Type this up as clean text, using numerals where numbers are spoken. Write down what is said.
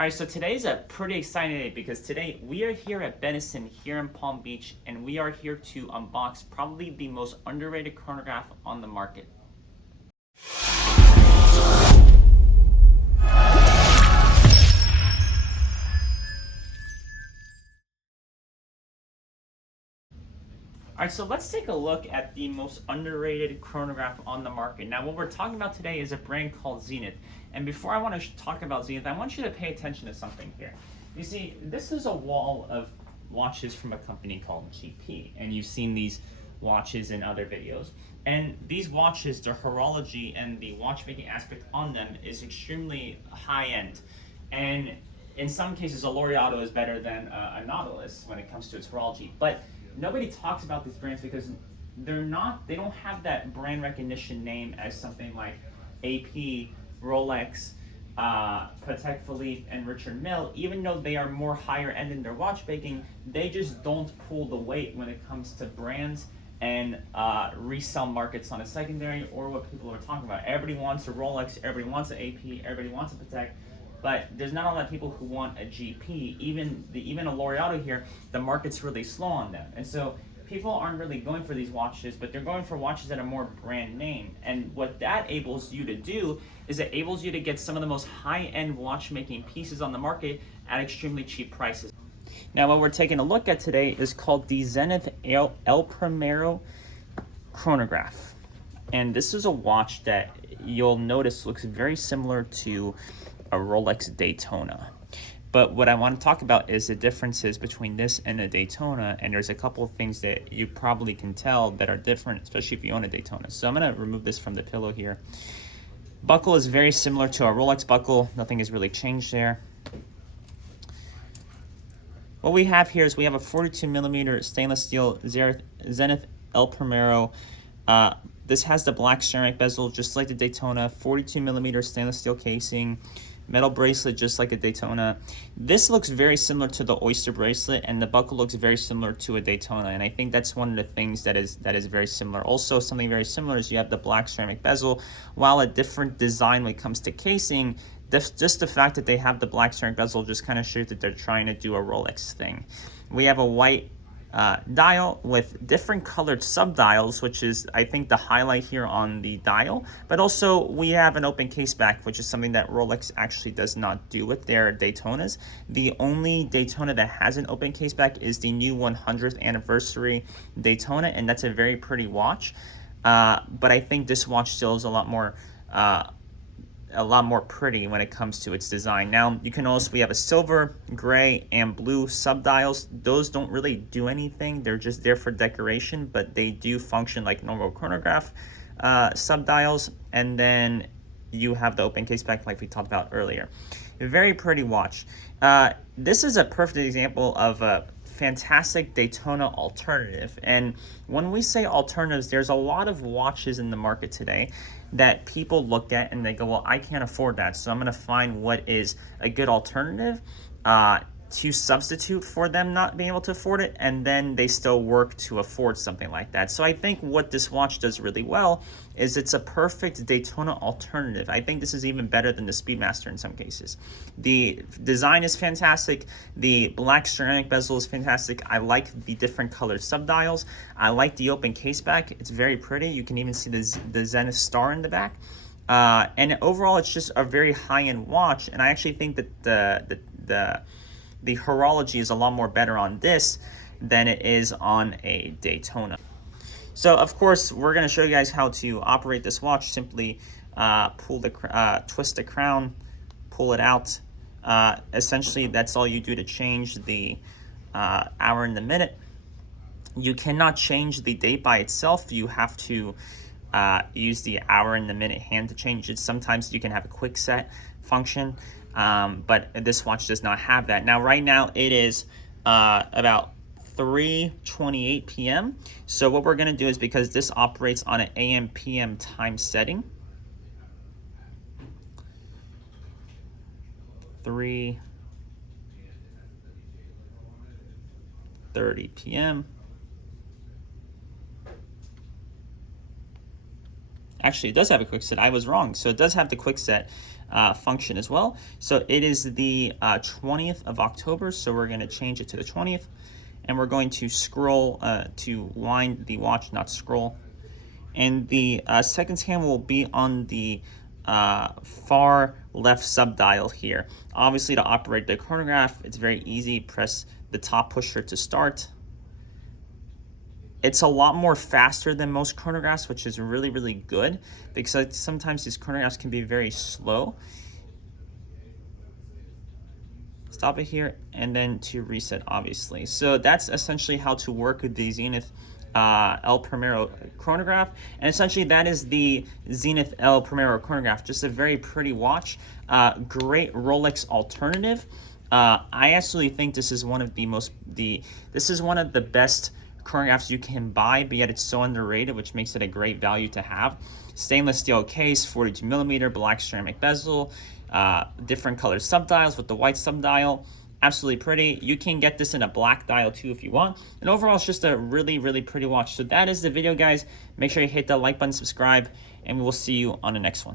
All right, so today's a pretty exciting day because today we are here at Benison here in Palm Beach, and we are here to unbox probably the most underrated chronograph on the market. All right, so let's take a look at the most underrated chronograph on the market. Now, what we're talking about today is a brand called Zenith. And before I want to talk about Zenith, I want you to pay attention to something here. You see, this is a wall of watches from a company called GP, and you've seen these watches in other videos. And these watches, the horology and the watchmaking aspect on them is extremely high-end. And in some cases, a Laureato is better than a Nautilus when it comes to its horology. But nobody talks about these brands because they don't have that brand recognition name as something like AP, Rolex, Patek Philippe, and Richard Mille. Even though they are more higher end in their watchmaking, they just don't pull the weight when it comes to brands and resell markets on a secondary, or what people are talking about. Everybody wants a Rolex, everybody wants an AP, everybody wants a Patek, but there's not a lot of people who want a GP. Even a Laureato here, the market's really slow on them. And so people aren't really going for these watches, but they're going for watches that are more brand name. And what that enables you to do is it enables you to get some of the most high-end watchmaking pieces on the market at extremely cheap prices. Now, what we're taking a look at today is called the Zenith El Primero Chronograph. And this is a watch that you'll notice looks very similar to a Rolex Daytona. But what I want to talk about is the differences between this and a Daytona, and there's a couple of things that you probably can tell that are different, especially if you own a Daytona. So I'm going to remove this from the pillow here. Buckle is very similar to a Rolex buckle. Nothing has really changed there. What we have here is we have a 42mm stainless steel Zenith El Primero. This has the black ceramic bezel, just like the Daytona, 42mm stainless steel casing, metal bracelet, just like a Daytona. This looks very similar to the Oyster bracelet, and the buckle looks very similar to a Daytona, and I think that's one of the things that is very similar. Also, something very similar is you have the black ceramic bezel, while a different design when it comes to casing. Just the fact that they have the black ceramic bezel just kind of shows that they're trying to do a Rolex thing. We have a white dial with different colored subdials, which is, I think, the highlight here on the dial. But also we have an open case back, which is something that Rolex actually does not do with their Daytonas. The only Daytona that has an open case back is the new 100th anniversary Daytona, and that's a very pretty watch. But I think this watch still is a lot more pretty when it comes to its design. Now, we have a silver, gray, and blue subdials. Those don't really do anything. They're just there for decoration, but they do function like normal chronograph subdials. And then you have the open case back like we talked about earlier. A very pretty watch. This is a perfect example of a fantastic Daytona alternative. And when we say alternatives, there's a lot of watches in the market today that people look at and they go, well, I can't afford that, so I'm going to find what is a good alternative to substitute for them not being able to afford it, and then they still work to afford something like that. So I think what this watch does really well is it's a perfect Daytona alternative. I think this is even better than the Speedmaster in some cases. The design is fantastic. The black ceramic bezel is fantastic. I like the different colored subdials. I like the open case back. It's very pretty. You can even see the Zenith star in the back. And overall, it's just a very high-end watch, and I actually think that the horology is a lot more better on this than it is on a Daytona. So of course, we're going to show you guys how to operate this watch. Simply twist the crown, pull it out. Essentially, that's all you do to change the hour and the minute. You cannot change the date by itself. You have to use the hour and the minute hand to change it. Sometimes you can have a quick set function, but this watch does not have that. Now, right now it is about 3:28 p.m. So what we're going to do is, because this operates on an AM PM time setting, 3:30 p.m. Actually, it does have a quick set. I was wrong. So it does have the quick set. function as well. So it is the 20th of October, so we're going to change it to the 20th, and we're going to scroll to wind the watch, not scroll. And the seconds hand will be on the far left subdial here. Obviously, to operate the chronograph, it's very easy. Press the top pusher to start. It's a lot more faster than most chronographs, which is really, really good, because sometimes these chronographs can be very slow. Stop it here, and then to reset, obviously. So that's essentially how to work with the Zenith El Primero chronograph, and essentially that is the Zenith El Primero chronograph. Just a very pretty watch, great Rolex alternative. I actually think this is one of the best chronographs you can buy, but yet it's so underrated, which makes it a great value to have. Stainless steel case, 42mm, black ceramic bezel, different colored subdials with the white subdial. Absolutely pretty. You can get this in a black dial too if you want. And overall, it's just a really, really pretty watch. So that is the video, guys. Make sure you hit that like button, subscribe, and we will see you on the next one.